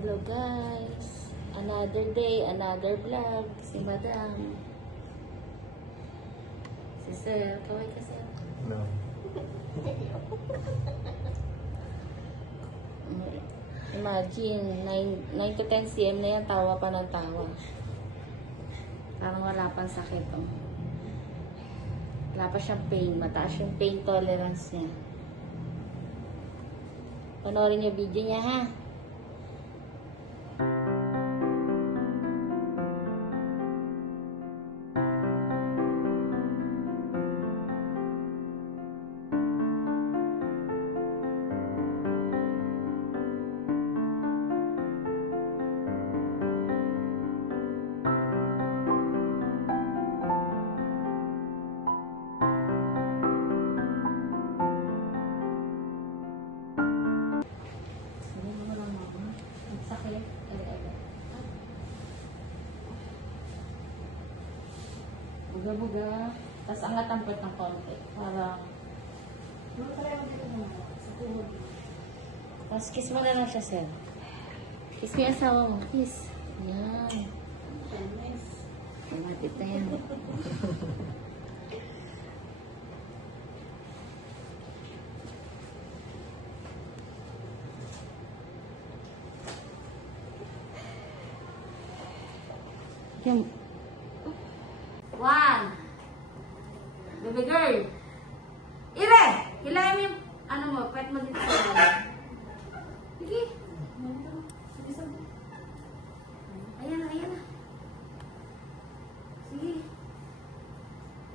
Hello guys, another day, another vlog. Si Madam, si Sir, kaway ka Sir. No. Imagine, 9 to 10 cm na yan, tawa pa ng tawa. Parang wala pang sakit. Oh. Wala pa siyang pain, mataas yung pain tolerance niya. Panoorin yung video niya ha. Buga-buga. Tapos angat ang pet ng konti. Parang... Tapos kiss mo na lang siya, Sir. Kiss mo yung asawa mo. Kiss. Yan. Matit na yan. Yan. 1. Baby girl. Ire! Hilahin mo yung, ano mo, pet mo dito sa lalo. Sige. Ayan na, ayan na. Sige.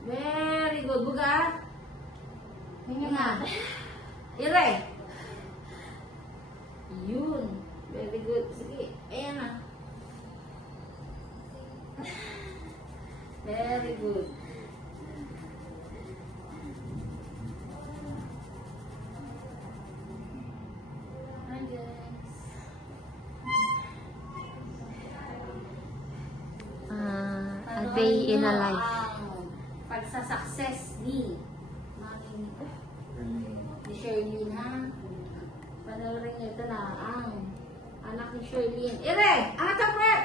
Very good. Buga. Hinga nga. Ire! Yun. Very good. Sige. Ayan na. Very good. Hi guys. A day in a life. Pagsa-success ni Mami ni Sherlyn ha. Panoorin niyo ito na ang anak ni Sherlyn. Ire! Angat ang pet!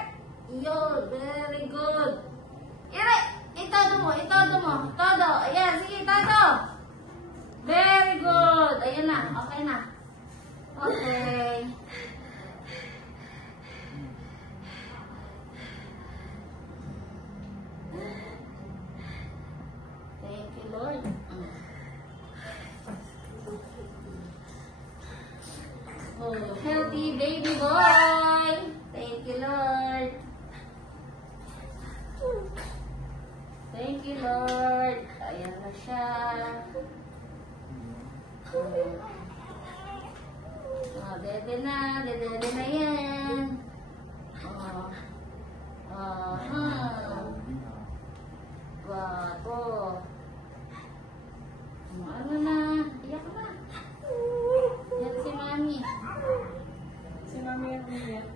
Yun! Very good! Ire! Itodo mo! Itodo mo! Todo! Ayan! Sige! Todo! Very good! Ayan na! Okay na! Okay! Thank you, Lord! Oh, healthy baby boy! Thank you, Lord! Thank you, Lord. Ayan na siya. Dede na. Dede na yan. Wapo. Ano na? Iyak na. Yan si Mami. Si Mami yung iyak.